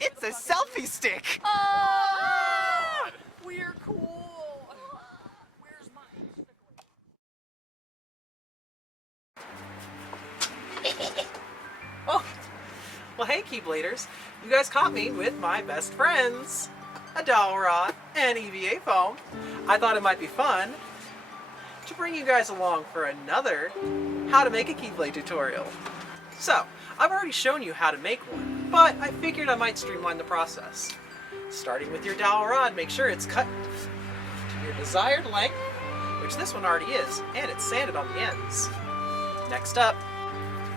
It's a selfie stick! Oh! We're cool! Where's mine? Oh, well hey Keybladers, you guys caught me with my best friends, a dowel rod and EVA foam. I thought it might be fun to bring you guys along for another how to make a Keyblade tutorial. So, I've already shown you how to make one, but I figured I might streamline the process. Starting with your dowel rod, make sure it's cut to your desired length, which this one already is, and it's sanded on the ends. Next up,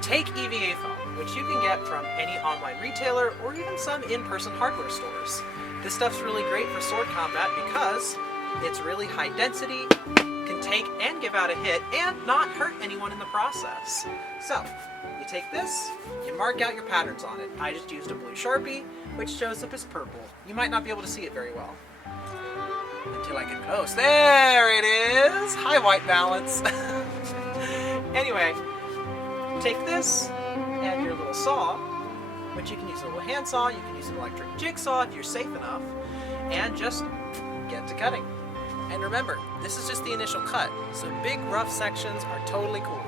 take EVA foam, which you can get from any online retailer or even some in-person hardware stores. This stuff's really great for sword combat because it's really high density, can take and give out a hit, and not hurt anyone in the process. So, you take this, you mark out your patterns on it. I just used a blue Sharpie, which shows up as purple. You might not be able to see it very well. Until I get close. There it is! High white balance. Anyway, take this and your little saw, which you can use a little hand saw, you can use an electric jigsaw if you're safe enough, and just get to cutting. And remember, this is just the initial cut, so big rough sections are totally cool.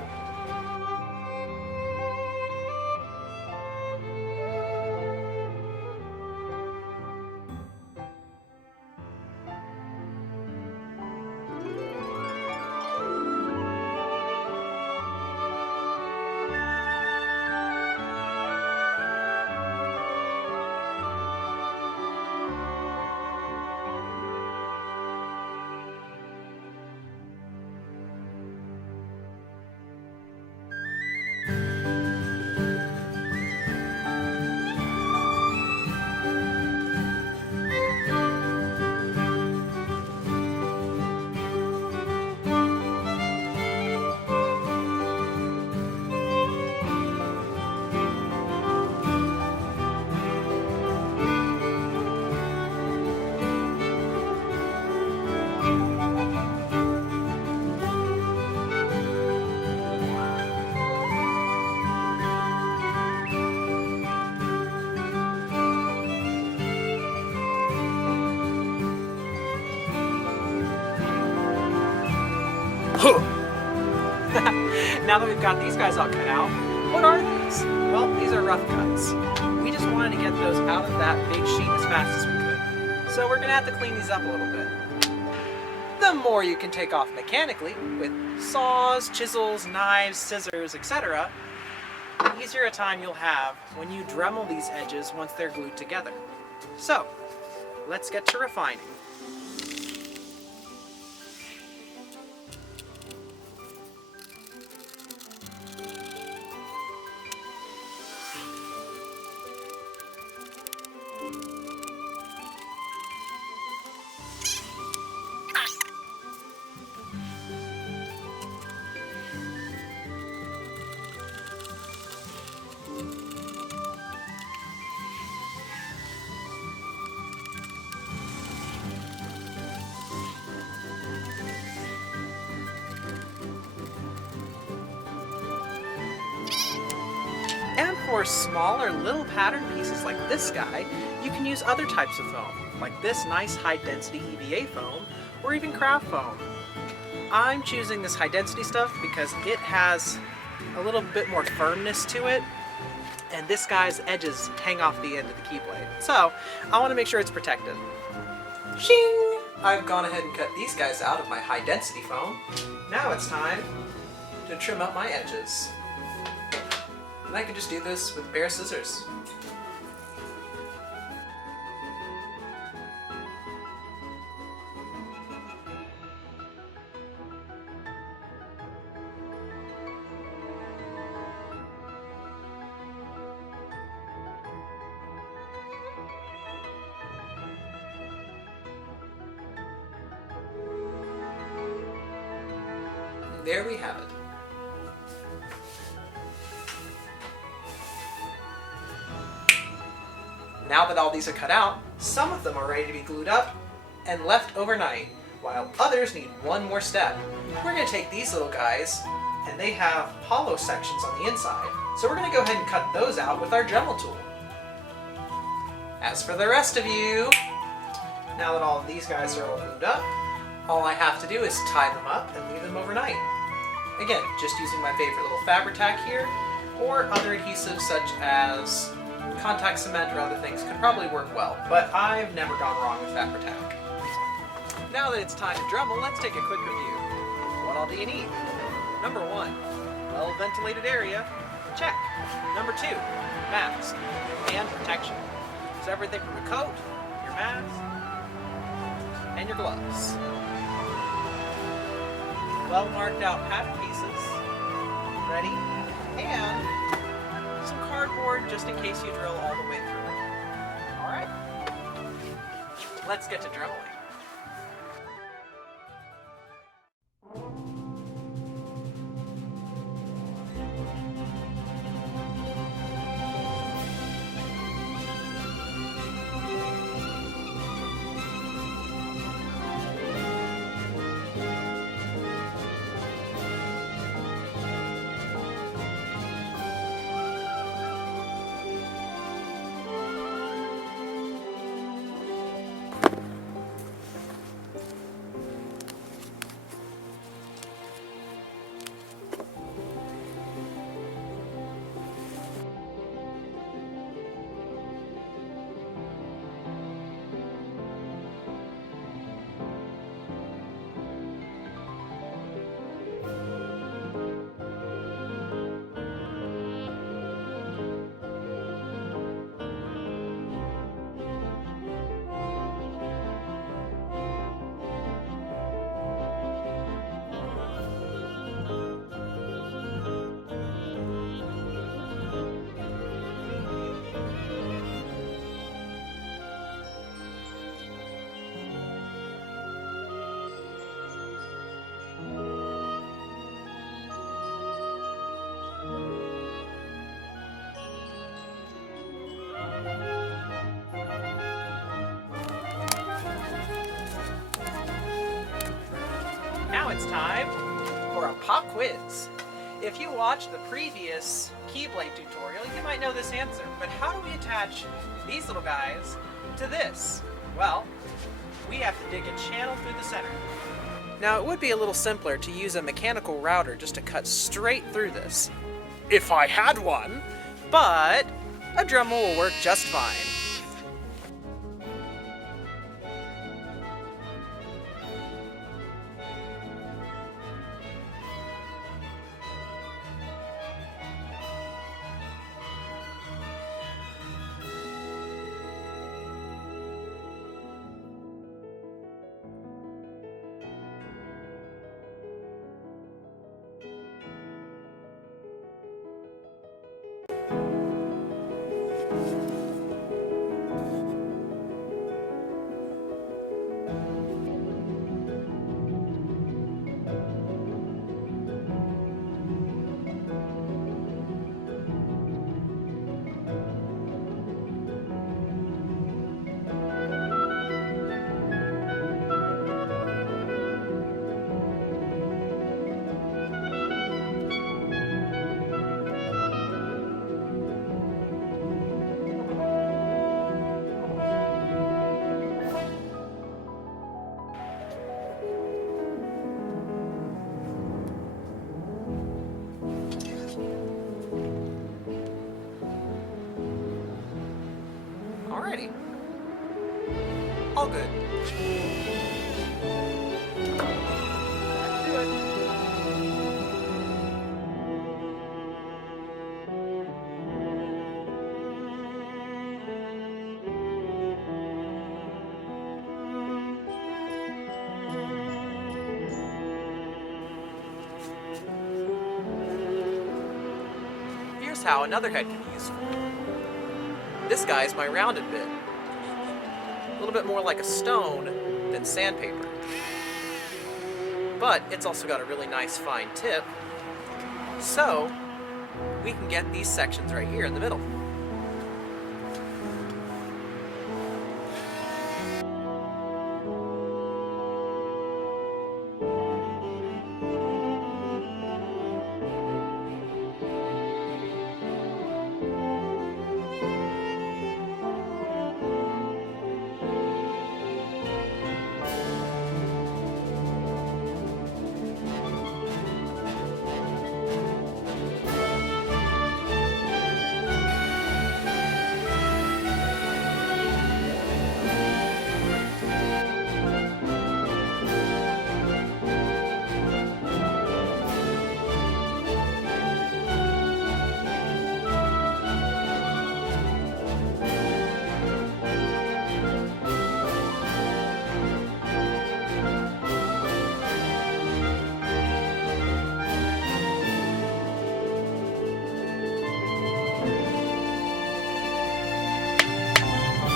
Now that we've got these guys all cut out, what are these? Well, these are rough cuts. We just wanted to get those out of that big sheet as fast as we could. So we're going to have to clean these up a little bit. The more you can take off mechanically, with saws, chisels, knives, scissors, etc., the easier a time you'll have when you Dremel these edges once they're glued together. So, let's get to refining. And for smaller little pattern pieces like this guy, you can use other types of foam, like this nice high-density EVA foam, or even craft foam. I'm choosing this high-density stuff because it has a little bit more firmness to it, and this guy's edges hang off the end of the Keyblade. So, I want to make sure it's protected. Shing! I've gone ahead and cut these guys out of my high-density foam. Now it's time to trim up my edges. And I can just do this with a pair of scissors. there we have it. Now that all these are cut out, some of them are ready to be glued up and left overnight, while others need one more step. We're going to take these little guys, and they have hollow sections on the inside, so we're going to go ahead and cut those out with our Dremel tool. As for the rest of you, now that all of these guys are all glued up, all I have to do is tie them up and leave them overnight. Again, just using my favorite little Fabri-Tac here, or other adhesives such as contact cement or other things could probably work well, but I've never gone wrong with Fabri-Tac. Now that it's time to Dremel, let's take a quick review. What all do you need? Number 1, well-ventilated area. Check. Number 2, mask and protection. So everything from a coat, your mask, and your gloves. Well marked out pattern pieces, ready, and some cardboard just in case you drill all the way through. Alright, let's get to dremeling. Now it's time for a pop quiz. If you watched the previous Keyblade tutorial, you might know this answer, but how do we attach these little guys to this? Well, we have to dig a channel through the center. Now it would be a little simpler to use a mechanical router just to cut straight through this, if I had one, but a Dremel will work just fine. Alrighty. All good. Back to it. Here's how another head can be useful. This guy is my rounded bit. A little bit more like a stone than sandpaper. but it's also got a really nice fine tip. So we can get these sections right here in the middle.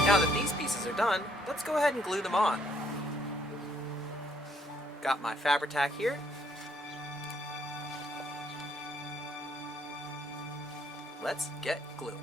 Now that these pieces are done, let's go ahead and glue them on. Got my Fabri-Tac here. Let's get gluing.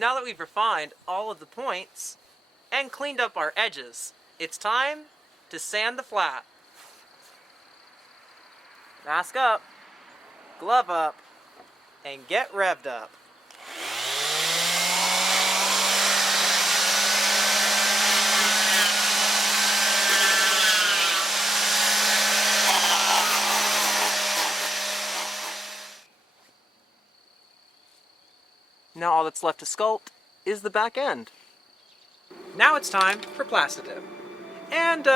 Now that we've refined all of the points and cleaned up our edges, it's time to sand the flat. Mask up, glove up, and get revved up. Now all that's left to sculpt is the back end. Now it's time for Plastidip. And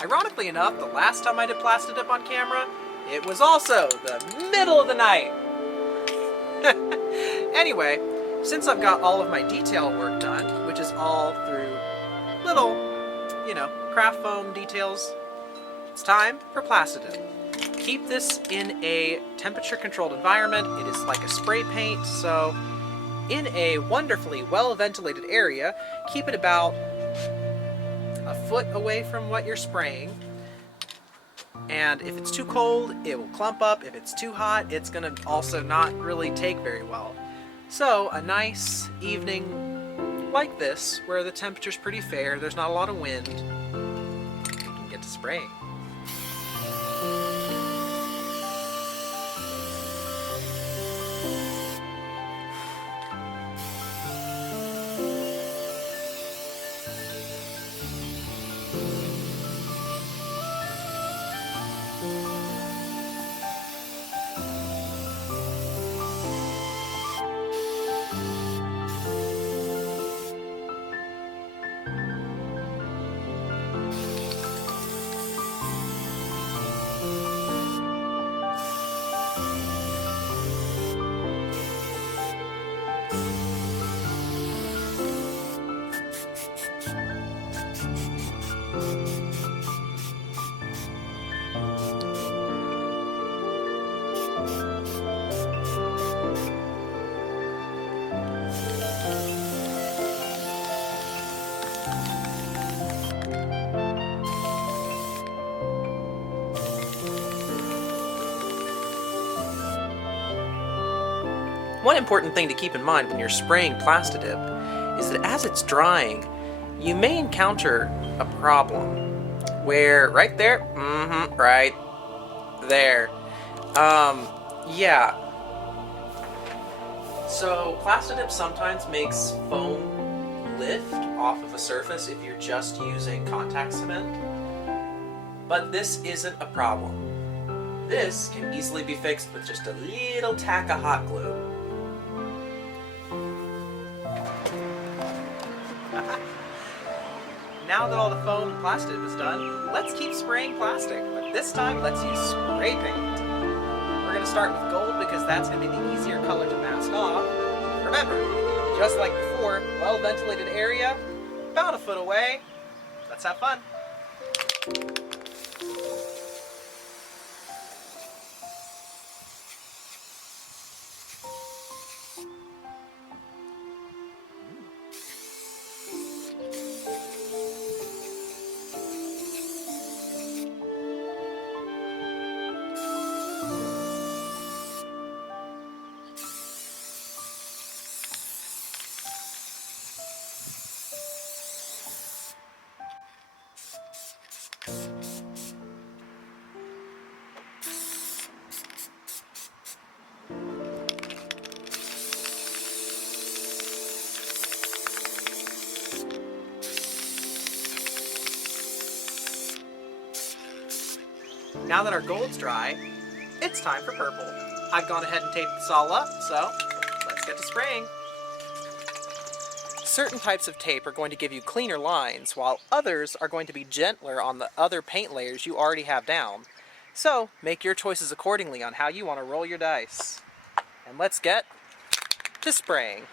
ironically enough, the last time I did Plastidip on camera, it was also the middle of the night. Anyway, since I've got all of my detail work done, which is all through little, craft foam details, it's time for Plastidip. Keep this in a temperature-controlled environment. It is like a spray paint, so in a wonderfully well-ventilated area, keep it about a foot away from what you're spraying. And if it's too cold, it will clump up. If it's too hot, it's going to also not really take very well. So a nice evening like this, where the temperature's pretty fair, there's not a lot of wind, you can get to spraying. One important thing to keep in mind when you're spraying Plastidip is that as it's drying, you may encounter a problem where right there, right there, yeah. So Plastidip sometimes makes foam lift off of a surface if you're just using contact cement, but this isn't a problem. This can easily be fixed with just a little tack of hot glue. Now that all the foam and plastic is done, let's keep spraying plastic, but this time let's use spray paint. We're going to start with gold because that's going to be the easier color to mask off. Remember, just like before, well-ventilated area, about a foot away. Let's have fun. Now that our gold's dry, it's time for purple. I've gone ahead and taped this all up, so let's get to spraying. Certain types of tape are going to give you cleaner lines, while others are going to be gentler on the other paint layers you already have down. So make your choices accordingly on how you want to roll your dice. And let's get to spraying.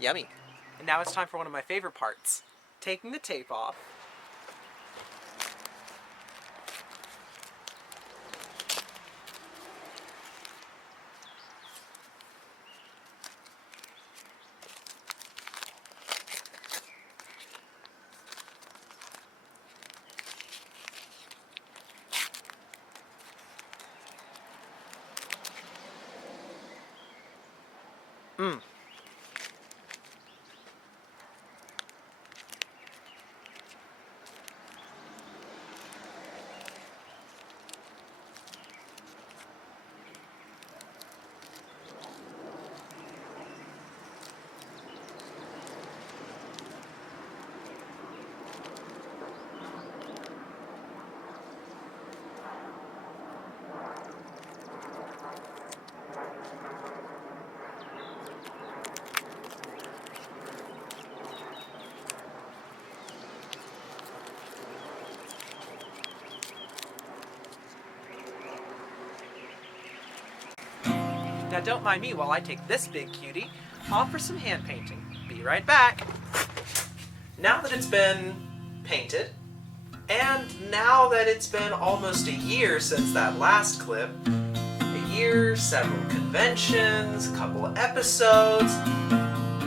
Yummy. And now it's time for one of my favorite parts, taking the tape off. Now don't mind me while I take this big cutie off for some hand painting. Be right back. Now that it's been painted, and now that it's been almost a year since that last clip, a year, several conventions, a couple of episodes,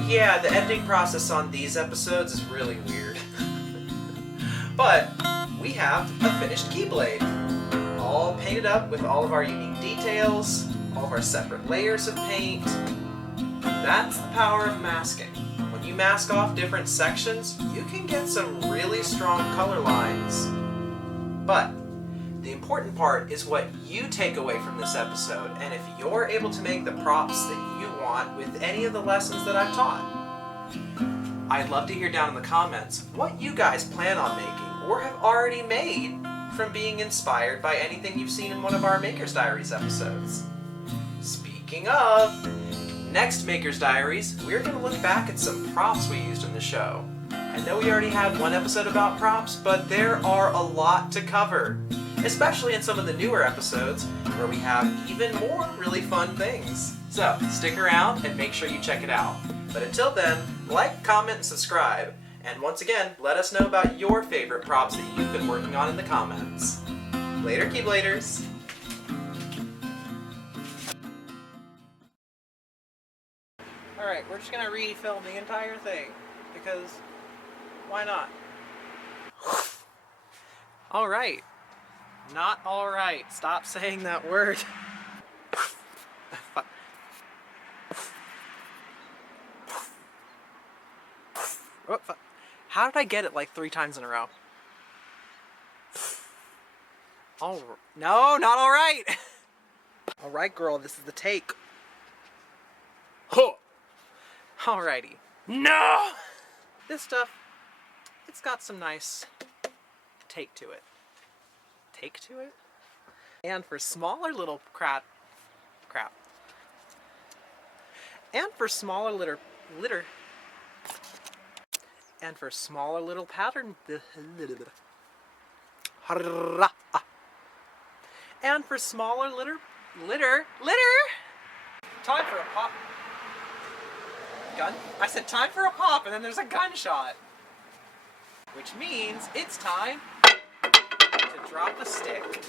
yeah, the editing process on these episodes is really weird. But we have a finished Keyblade, all painted up with all of our unique details, all of our separate layers of paint. That's the power of masking. When you mask off different sections, you can get some really strong color lines. But the important part is what you take away from this episode, and if you're able to make the props that you want with any of the lessons that I've taught. I'd love to hear down in the comments what you guys plan on making or have already made from being inspired by anything you've seen in one of our Maker's Diaries episodes. Speaking of, next Maker's Diaries, we're going to look back at some props we used in the show. I know we already had one episode about props, but there are a lot to cover, especially in some of the newer episodes where we have even more really fun things. So stick around and make sure you check it out. But until then, like, comment, and subscribe. And once again, let us know about your favorite props that you've been working on in the comments. Later, Keybladers! Alright, we're just gonna refilm the entire thing, because why not? Alright. Not alright. Stop saying that word. How did I get it like 3 times in a row? No, not alright! Alright, girl, this is the take. Huh. Alrighty. No! This stuff, it's got some nice take to it. Take to it? And for smaller little crap. And for smaller and for smaller little pattern. And for smaller litter. Time for a pop. Gun? I said time for a pop, and then there's a gunshot. Which means it's time to drop a stick.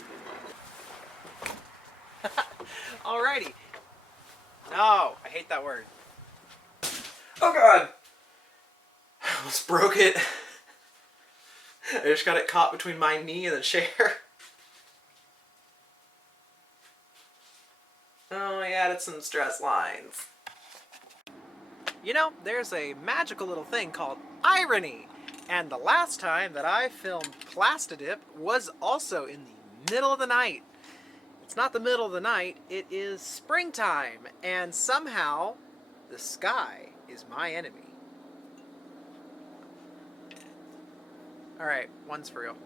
Alrighty. No, I hate that word. Oh god! I almost broke it. I just got it caught between my knee and the chair. Oh, I added some stress lines. You know, there's a magical little thing called irony. And the last time that I filmed Plastidip was also in the middle of the night. It's not the middle of the night, it is springtime, and somehow the sky is my enemy. Alright, one's for real.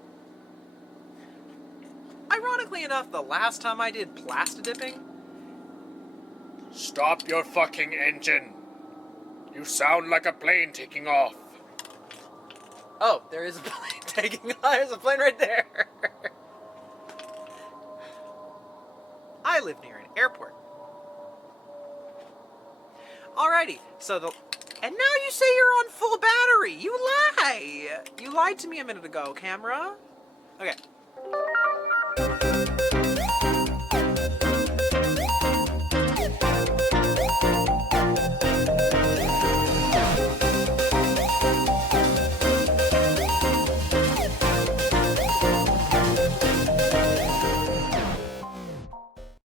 Ironically enough, the last time I did plastidipping... Stop your fucking engine! You sound like a plane taking off. Oh, there is a plane taking off. There's a plane right there. I live near an airport. Alrighty, so and now you say you're on full battery. You lie. You lied to me a minute ago, camera. Okay.